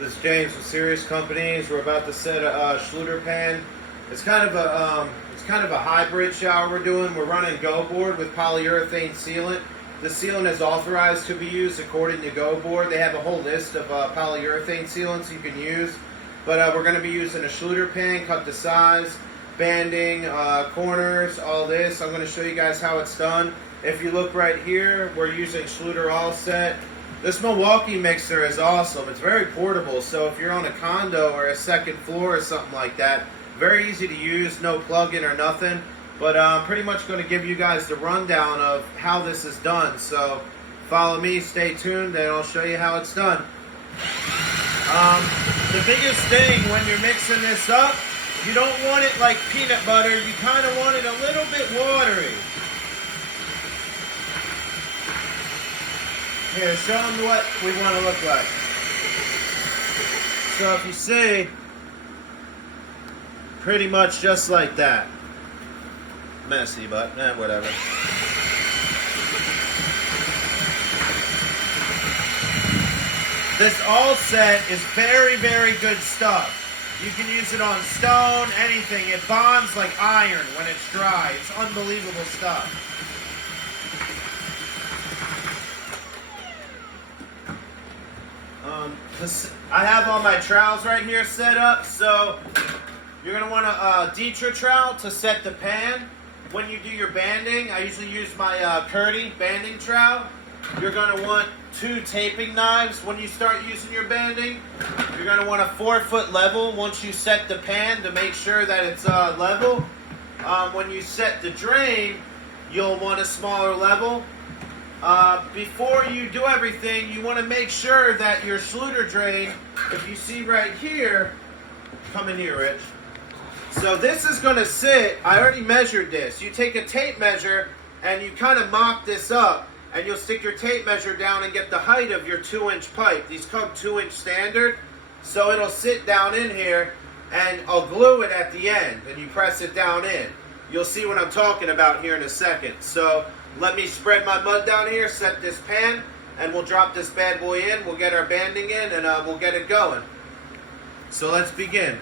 This is James with Serious Companies. We're about to set a Schluter pan. It's kind of a hybrid shower we're doing. We're running Go Board with polyurethane sealant. The sealant is authorized to be used according to Go Board. They have a whole list of polyurethane sealants you can use, but we're going to be using a Schluter pan, cut to size, banding, corners, all this. I'm going to show you guys how it's done. If you look right here, we're using Schluter All Set. This Milwaukee mixer is awesome. It's very portable, so if you're on a condo or a second floor or something like that, very easy to use, no plug-in or nothing. But I'm pretty much going to give you guys the rundown of how this is done. So follow me, stay tuned, and I'll show you how it's done. The biggest thing when you're mixing this up, you don't want it like peanut butter. You kind of want it a little bit watery. Here, show them what we want to look like. So if you see, pretty much just like that. Messy, but whatever. This All Set is very, very good stuff. You can use it on stone, anything. It bonds like iron when it's dry. It's unbelievable stuff. I have all my trowels right here set up, so you're going to want a Dietrich trowel to set the pan. When you do your banding, I usually use my Curdy banding trowel. You're going to want 2 taping knives when you start using your banding. You're going to want a 4-foot level once you set the pan to make sure that it's level. When you set the drain, you'll want a smaller level. Before you do everything, you want to make sure that your Schluter drain, if you see right here, come in here, Rich. So this is going to sit, I already measured this. You take a tape measure and you kind of mop this up, and you'll stick your tape measure down and get the height of your 2-inch pipe. These come 2-inch standard, so it'll sit down in here, and I'll glue it at the end, and you press it down in. You'll see what I'm talking about here in a second. So let me spread my mud down here, set this pan, and we'll drop this bad boy in. We'll get our banding in, and we'll get it going. So let's begin.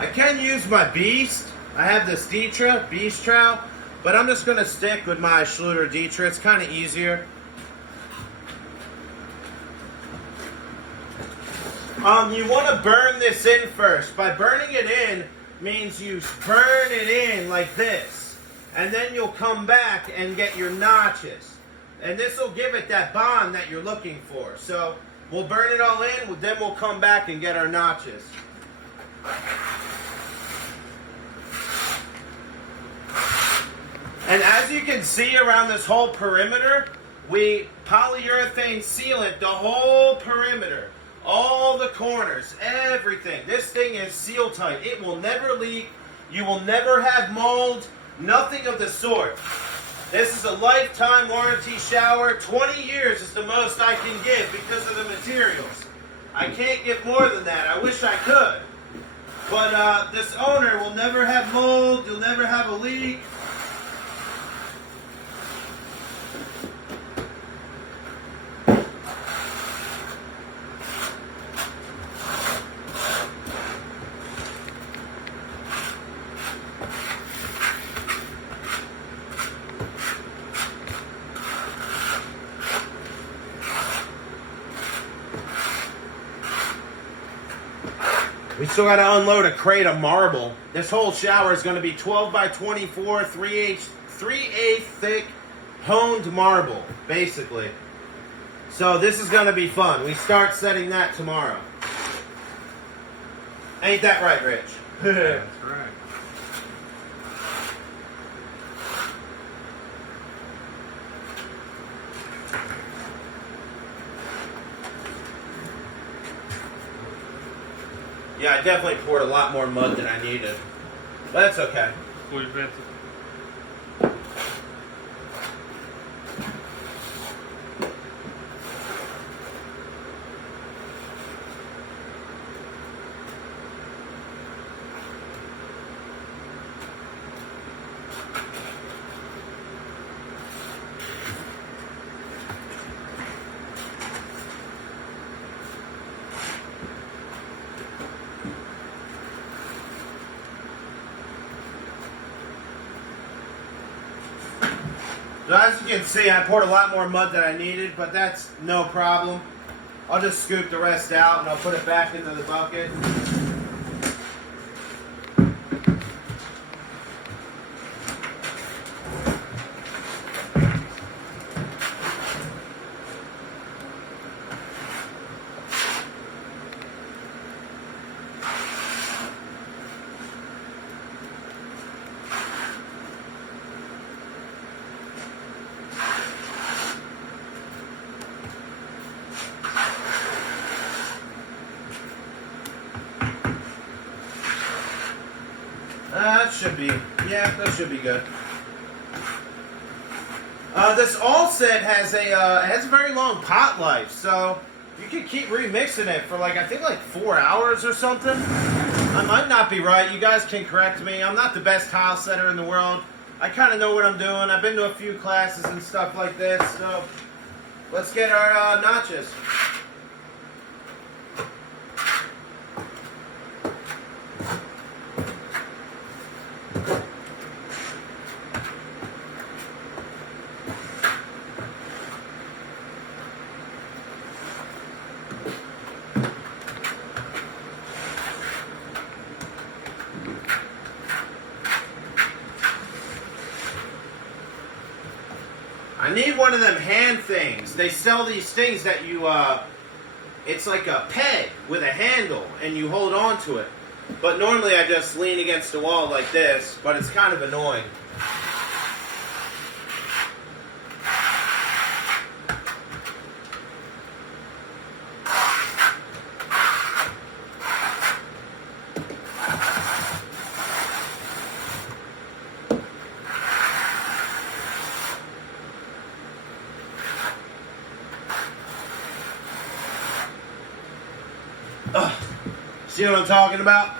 I can use my Beast. I have this Dietrich Beast trowel, but I'm just going to stick with my Schluter Dietrich. It's kind of easier. You want to burn this in first. By burning it in means you burn it in like this, and then you'll come back and get your notches, and this will give it that bond that you're looking for. So we'll burn it all in, then we'll come back and get our notches. And as you can see around this whole perimeter, we polyurethane sealant the whole perimeter, all the corners, everything. This thing is seal tight. It will never leak. You will never have mold, nothing of the sort. This is a lifetime warranty shower. 20 years is the most I can give because of the materials. I can't give more than that. I wish I could. But this owner will never have mold. You'll never have a leak. We still got to unload a crate of marble. This whole shower is going to be 12 by 24, 3/8 thick, honed marble, basically. So this is going to be fun. We start setting that tomorrow. Ain't that right, Rich? That's right. Yeah, I definitely poured a lot more mud than I needed. But that's okay. Foi vento. So as you can see, I poured a lot more mud than I needed, but that's no problem. I'll just scoop the rest out and I'll put it back into the bucket. That should be, yeah, that should be good. This all set has a very long pot life, so you can keep remixing it for I think 4 hours or something. I might not be right. You guys can correct me. I'm not the best tile setter in the world. I kind of know what I'm doing. I've been to a few classes and stuff like this, so let's get our notches. I need one of them hand things. They sell these things that you, it's like a peg with a handle, and you hold on to it. But normally I just lean against the wall like this, but it's kind of annoying. See what I'm talking about?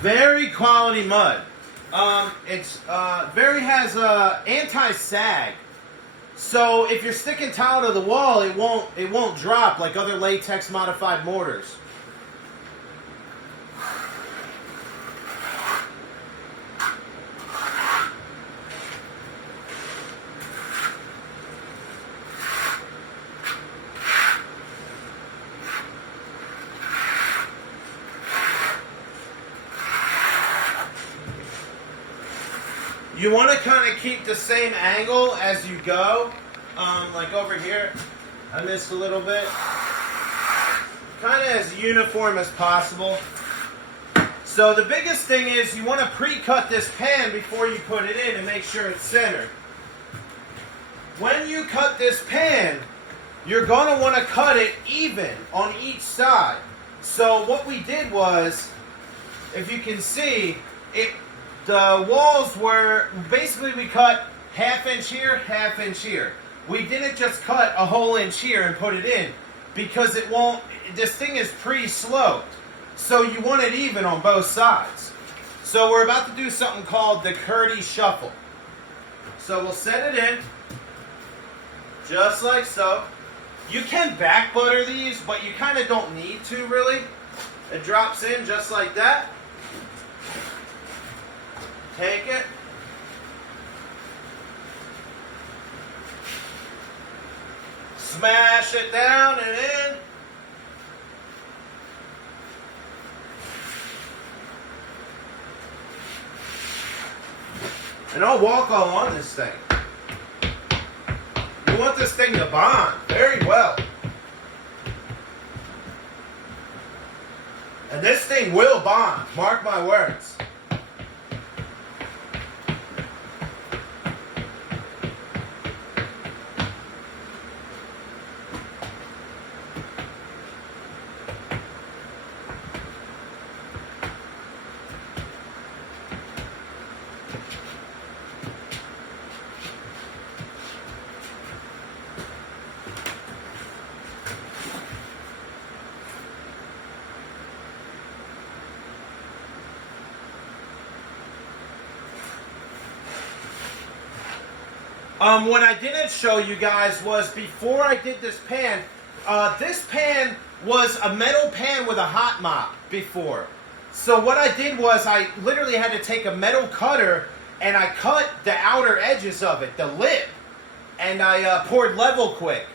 Very quality mud. It's has anti-sag. So if you're sticking tile to the wall, it won't drop like other latex modified mortars. You want to kind of keep the same angle as you go. Like over here, I missed a little bit. Kind of as uniform as possible. So the biggest thing is you want to pre-cut this pan before you put it in and make sure it's centered. When you cut this pan, you're going to want to cut it even on each side. So what we did was, if you can see, the walls were, basically we cut half inch here, half inch here. We didn't just cut a whole inch here and put it in because it won't, this thing is pre-sloped. So you want it even on both sides. So we're about to do something called the Curdy Shuffle. So we'll set it in, just like so. You can back butter these, but you kind of don't need to really. It drops in just like that. Take it. Smash it down and in. And I'll walk all on this thing. You want this thing to bond very well. And this thing will bond, mark my words. What I didn't show you guys was before I did this pan was a metal pan with a hot mop before. So what I did was I literally had to take a metal cutter and I cut the outer edges of it, the lip, and I poured level quick.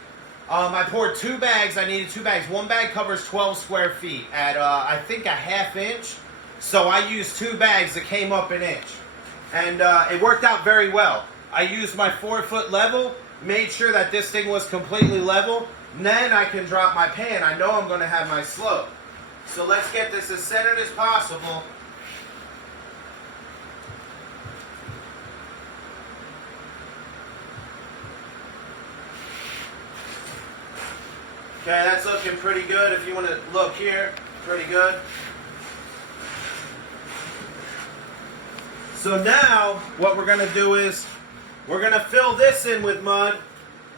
I poured 2 bags. I needed 2 bags. One bag covers 12 square feet at I think a ½ inch. So I used 2 bags that came up an inch. And it worked out very well. I used my 4-foot level, made sure that this thing was completely level, and then I can drop my pan. I know I'm going to have my slope. So let's get this as centered as possible. Okay, that's looking pretty good. If you want to look here, pretty good. So now what we're going to do is we're going to fill this in with mud,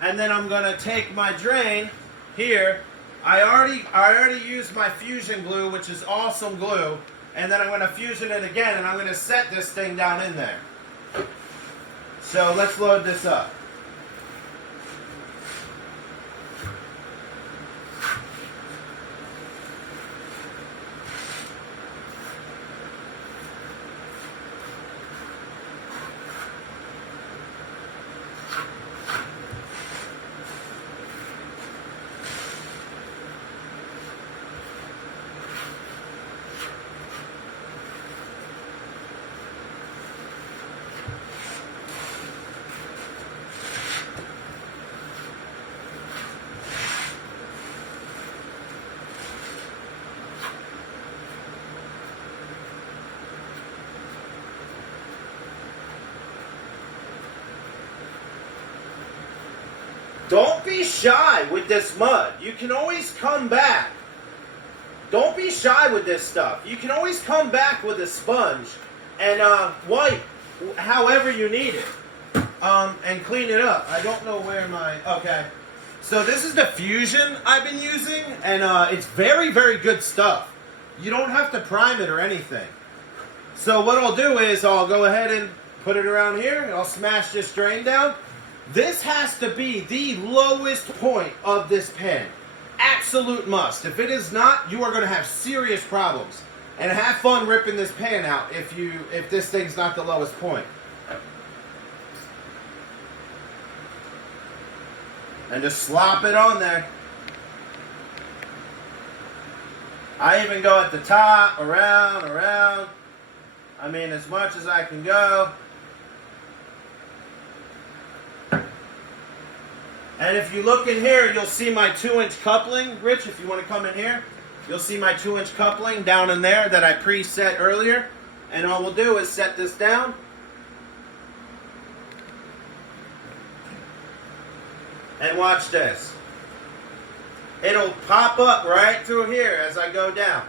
and then I'm going to take my drain here. I already used my fusion glue, which is awesome glue, and then I'm going to fusion it again, and I'm going to set this thing down in there. So let's load this up. Don't be shy with this mud. You can always come back. Don't be shy with this stuff. You can always come back with a sponge and wipe however you need it and clean it up. I don't know where my... Okay. So this is the Fusion I've been using, and it's very, very good stuff. You don't have to prime it or anything. So what I'll do is I'll go ahead and put it around here, and I'll smash this drain down. This has to be the lowest point of this pan. Absolute must. If it is not, you are going to have serious problems. And have fun ripping this pan out if this thing's not the lowest point. And just slop it on there. I even go at the top, around. I mean, as much as I can go. And if you look in here, you'll see my 2-inch coupling. Rich, if you want to come in here, you'll see my 2-inch coupling down in there that I preset earlier. And all we'll do is set this down. And watch this. It'll pop up right through here as I go down.